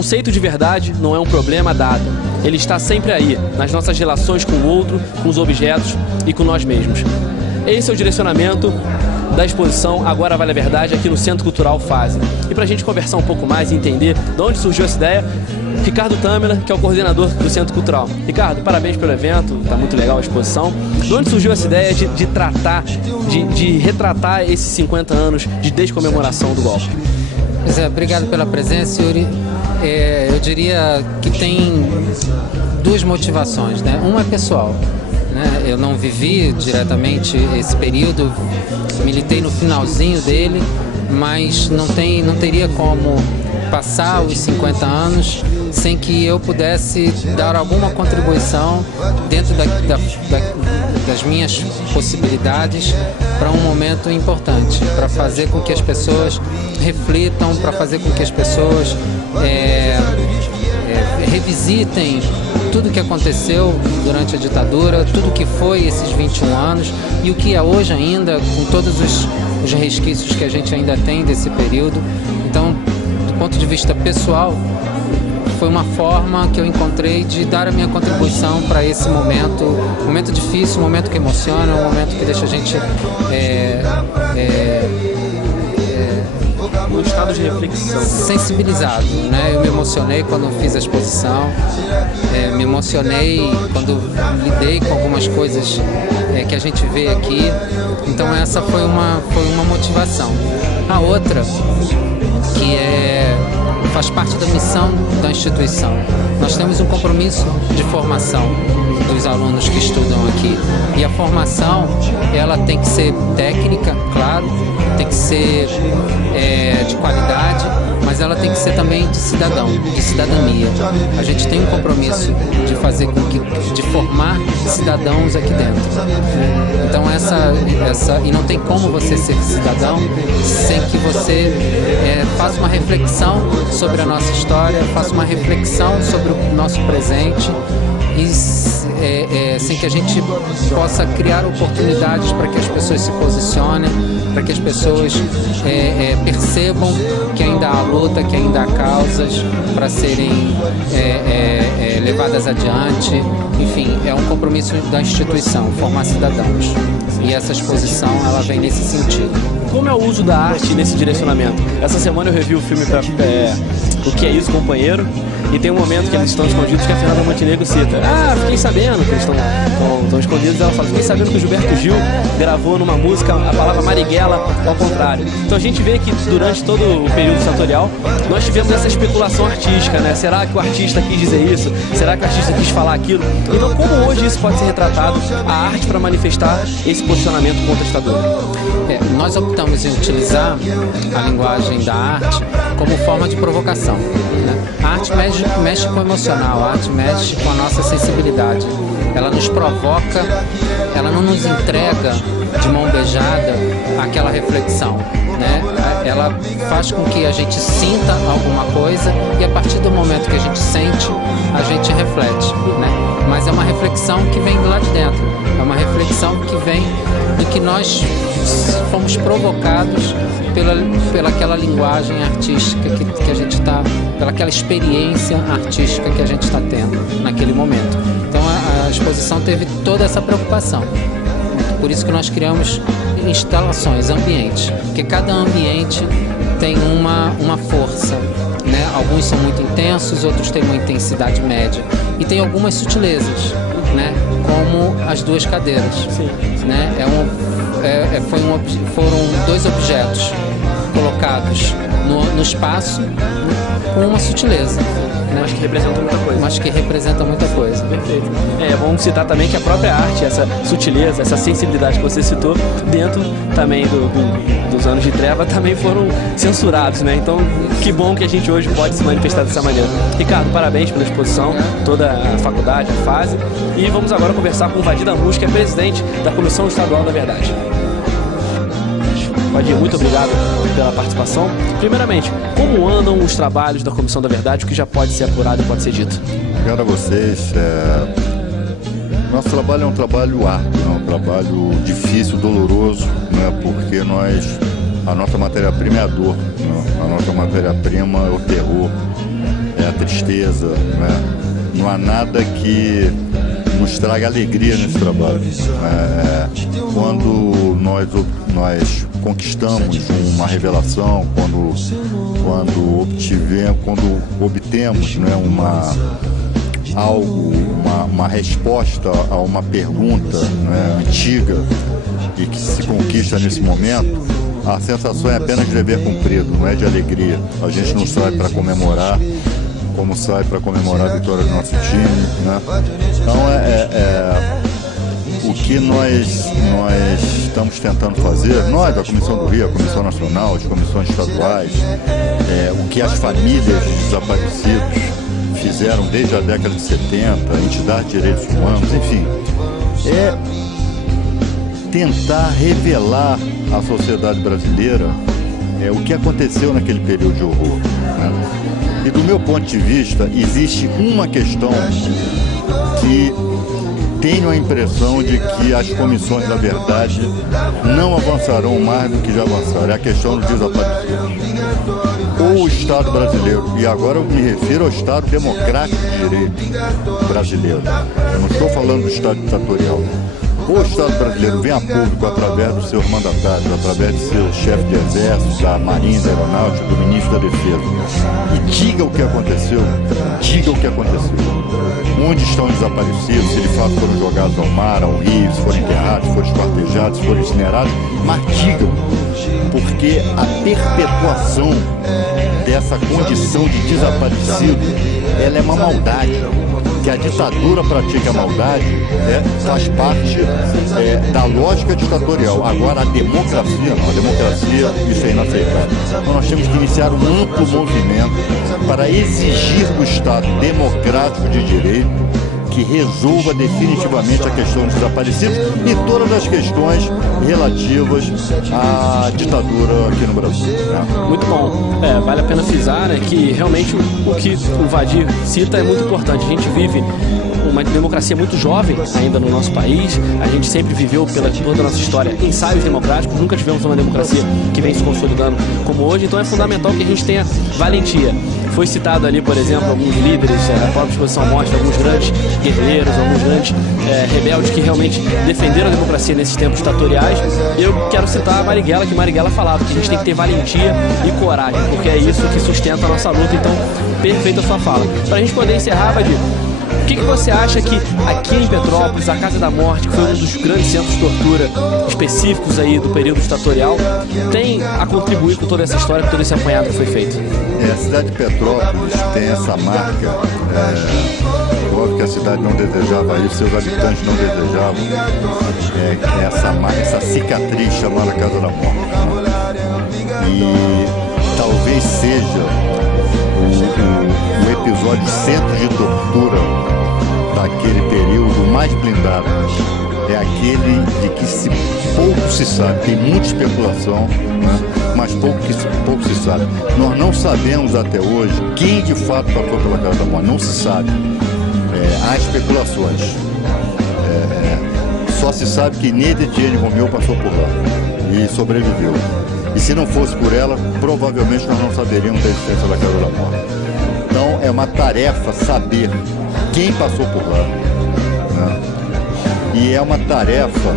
conceito de verdade não é um problema dado. Ele está sempre aí, nas nossas relações com o outro, com os objetos e com nós mesmos. Esse é o direcionamento da exposição Agora Vale a Verdade aqui no Centro Cultural Fase. E para a gente conversar um pouco mais e entender de onde surgiu essa ideia, Ricardo Tâmela, que é o coordenador do Centro Cultural. Ricardo, parabéns pelo evento, está muito legal a exposição. De onde surgiu essa ideia de retratar esses 50 anos de descomemoração do golpe? Pois é, obrigado pela presença, Yuri. Eu diria que tem duas motivações, né? Uma é pessoal, né? Eu não vivi diretamente esse período, militei no finalzinho dele, mas não teria como passar os 50 anos sem que eu pudesse dar alguma contribuição dentro das minhas possibilidades para um momento importante, para fazer com que as pessoas reflitam, para fazer com que as pessoas revisitem tudo que aconteceu durante a ditadura, tudo que foi esses 21 anos e o que é hoje ainda, com todos os resquícios que a gente ainda tem desse período. Então, do ponto de vista pessoal, foi uma forma que eu encontrei de dar a minha contribuição para esse momento difícil, um momento que emociona, um momento que deixa a gente um estado de reflexão, sensibilizado, né? Eu me emocionei quando fiz a exposição, me emocionei quando lidei com algumas coisas que a gente vê aqui. Então essa foi uma motivação. A outra, que faz parte da missão da instituição. Nós temos um compromisso de formação dos alunos que estudam aqui. E a formação, ela tem que ser técnica, claro, tem que ser de qualidade, mas ela tem que ser também de cidadania. A gente tem um compromisso de formar cidadãos aqui dentro. Então e não tem como você ser cidadão sem que você faça uma reflexão sobre a nossa história, faça uma reflexão sobre o nosso presente e sem que a gente possa criar oportunidades para que as pessoas se posicionem, para que as pessoas percebam que ainda há luta, que ainda há causas para serem levadas adiante. Enfim, é um compromisso da instituição, formar cidadãos. E essa exposição, ela vem nesse sentido. Como é o uso da arte nesse direcionamento? Essa semana eu revi o filme O Que É Isso, Companheiro? E tem um momento que eles estão escondidos que a Fernanda Montenegro cita: fiquei sabendo que eles estão escondidos. Ela fala: fiquei sabendo que o Gilberto Gil gravou numa música a palavra Marighella ao contrário. Então a gente vê que durante todo o período ditatorial nós tivemos essa especulação artística, né? Será que o artista quis dizer isso? Será que o artista quis falar aquilo? Então como hoje isso pode ser retratado, a arte, para manifestar esse posicionamento contra a ditadura? Nós optamos em utilizar a linguagem da arte como forma de provocação, né? A arte mexe com o emocional, a arte mexe com a nossa sensibilidade. Ela nos provoca, ela não nos entrega de mão beijada aquela reflexão, né? Ela faz com que a gente sinta alguma coisa e a partir do momento que a gente sente, a gente reflete, né? Mas é uma reflexão que vem lá de dentro, é uma reflexão que vem do que nós fomos provocados pela aquela linguagem artística que a gente está, pela aquela experiência artística que a gente está tendo naquele momento. Então a exposição teve toda essa preocupação. Por isso que nós criamos instalações, ambientes, porque cada ambiente tem uma força, né? Alguns são muito intensos, outros têm uma intensidade média e tem algumas sutilezas, né? Como as duas cadeiras. Sim. Né? Foram dois objetos colocados no espaço com uma sutileza, né? Mas que representa muita coisa. Mas que representa muita coisa. Perfeito. Vamos citar também que a própria arte, essa sutileza, essa sensibilidade que você citou, dentro também dos anos de treva, também foram censurados, né? Então, que bom que a gente hoje pode se manifestar dessa maneira. Ricardo, parabéns pela exposição, toda a faculdade, a fase. E vamos agora conversar com o Vadir Damus, que é presidente da Comissão Estadual da Verdade. Vadir, muito obrigado pela participação. Primeiramente, como andam os trabalhos da Comissão da Verdade, o que já pode ser apurado e pode ser dito? Obrigado a vocês. Nosso trabalho é um trabalho árduo, é um trabalho difícil, doloroso, né? Porque a nossa matéria-prima é a dor, né? A nossa matéria-prima é o terror, é a tristeza, né? Não há nada que nos traga alegria nesse trabalho. Quando nós conquistamos uma revelação, quando obtemos, né, uma resposta a uma pergunta, né, antiga e que se conquista nesse momento, a sensação é apenas de dever cumprido, não é de alegria. A gente não sai para comemorar como sai para comemorar a vitória do nosso time, né? Então o que nós estamos tentando fazer, nós da Comissão do Rio, a Comissão Nacional, as comissões estaduais, o que as famílias de desaparecidos fizeram desde a década de 70, entidades de direitos humanos, enfim, é tentar revelar à sociedade brasileira o que aconteceu naquele período de horror, né? E do meu ponto de vista, existe uma questão que tenho a impressão de que as comissões da verdade não avançarão mais do que já avançaram. É a questão dos desaparecidos. Ou o Estado brasileiro, e agora eu me refiro ao Estado democrático de direito brasileiro. Eu não estou falando do Estado ditatorial. Ou o Estado brasileiro vem a público através dos seus mandatários, através de seu chefe de exército, da Marinha, da Aeronáutica, do Ministro da Defesa, e diga o que aconteceu, onde estão desaparecidos, se de fato foram jogados ao mar, ao rio, se foram enterrados, se foram esquartejados, se foram incinerados, mas digam, porque a perpetuação dessa condição de desaparecido, ela é uma maldade. Que a ditadura pratica a maldade faz parte da lógica ditatorial. Agora, a democracia não. A democracia, isso é inaceitável. Então, nós temos que iniciar um amplo movimento para exigir do Estado democrático de direito que resolva definitivamente a questão dos desaparecidos e todas as questões relativas à ditadura aqui no Brasil. Muito bom. Vale a pena frisar, né, que realmente o que o Vadir cita é muito importante. A gente vive uma democracia muito jovem ainda no nosso país. A gente sempre viveu, pela toda a nossa história, ensaios democráticos. Nunca tivemos uma democracia que vem se consolidando como hoje. Então é fundamental que a gente tenha valentia. Foi citado ali, por exemplo, alguns líderes, a própria exposição mostra alguns grandes guerreiros, alguns grandes rebeldes que realmente defenderam a democracia nesses tempos ditatoriais. Eu quero citar a Marighella, que Marighella falava que a gente tem que ter valentia e coragem, porque é isso que sustenta a nossa luta. Então, perfeita a sua fala. Para a gente poder encerrar, Vadir, o que você acha que aqui em Petrópolis, a Casa da Morte, que foi um dos grandes centros de tortura específicos aí do período ditatorial, tem a contribuir com toda essa história, com todo esse apanhado que foi feito? A cidade de Petrópolis tem essa marca, óbvio que a cidade não desejava isso, seus habitantes não desejavam, essa cicatriz chamada Casa da Morte. E talvez seja o episódio centro de tortura daquele período mais blindado. É aquele de que pouco se sabe, tem muita especulação, né? Mas pouco se sabe. Nós não sabemos até hoje quem de fato passou pela Casa da Morte, não se sabe. Há especulações. Só se sabe que Neide Etienne Romeu passou por lá e sobreviveu. E se não fosse por ela, provavelmente nós não saberíamos da existência da Casa da Morte. Então é uma tarefa saber quem passou por lá, né? E é uma tarefa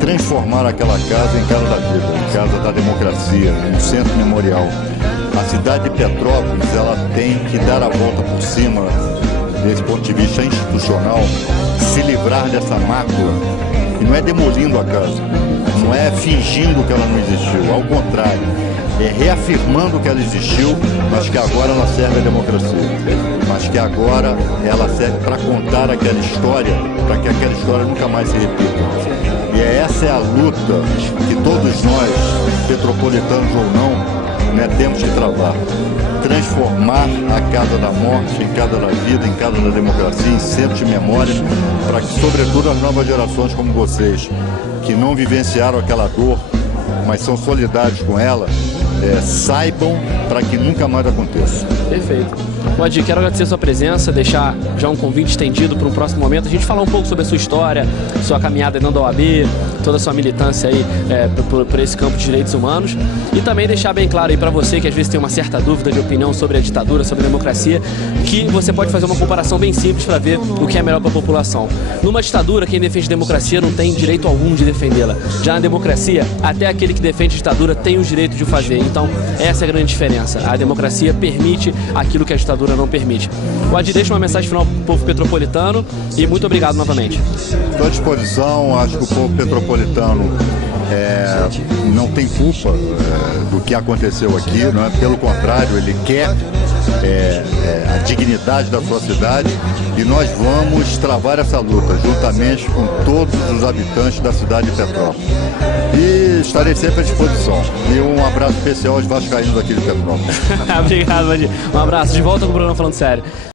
transformar aquela casa em casa da vida, em casa da democracia, um centro memorial. A cidade de Petrópolis, ela tem que dar a volta por cima, desse ponto de vista institucional, se livrar dessa mácula, e não é demolindo a casa, não é fingindo que ela não existiu, ao contrário, é reafirmando que ela existiu, mas que agora ela serve à democracia, mas que agora ela serve para contar aquela história, para que aquela história nunca mais se repita. E essa é a luta que todos nós, petropolitanos ou não, né, temos que travar. Transformar a Casa da Morte em Casa da Vida, em Casa da Democracia, em centro de memória, para que, sobretudo, as novas gerações como vocês, que não vivenciaram aquela dor, mas são solidários com ela, saibam para que nunca mais aconteça. Perfeito. Moacir, quero agradecer a sua presença, deixar já um convite estendido para um próximo momento, a gente falar um pouco sobre a sua história, sua caminhada dentro da OAB, toda a sua militância aí por esse campo de direitos humanos, e também deixar bem claro aí para você que às vezes tem uma certa dúvida de opinião sobre a ditadura, sobre a democracia, que você pode fazer uma comparação bem simples para ver o que é melhor para a população. Numa ditadura, quem defende democracia não tem direito algum de defendê-la. Já na democracia, até aquele que defende a ditadura tem o direito de o fazer. Então, essa é a grande diferença. A democracia permite aquilo que a ditadura não permite. Moacir, deixa uma mensagem final para o povo petropolitano e muito obrigado novamente. Estou à disposição, acho que o povo petropolitano não tem culpa do que aconteceu aqui, não é? Pelo contrário, ele quer a dignidade da sua cidade, e nós vamos travar essa luta juntamente com todos os habitantes da cidade de Petrópolis. E estarei sempre à disposição. E um abraço especial aos vascaínos aqui de Petrópolis. Obrigado, Moacir. Um abraço. De volta com o programa Falando Sério.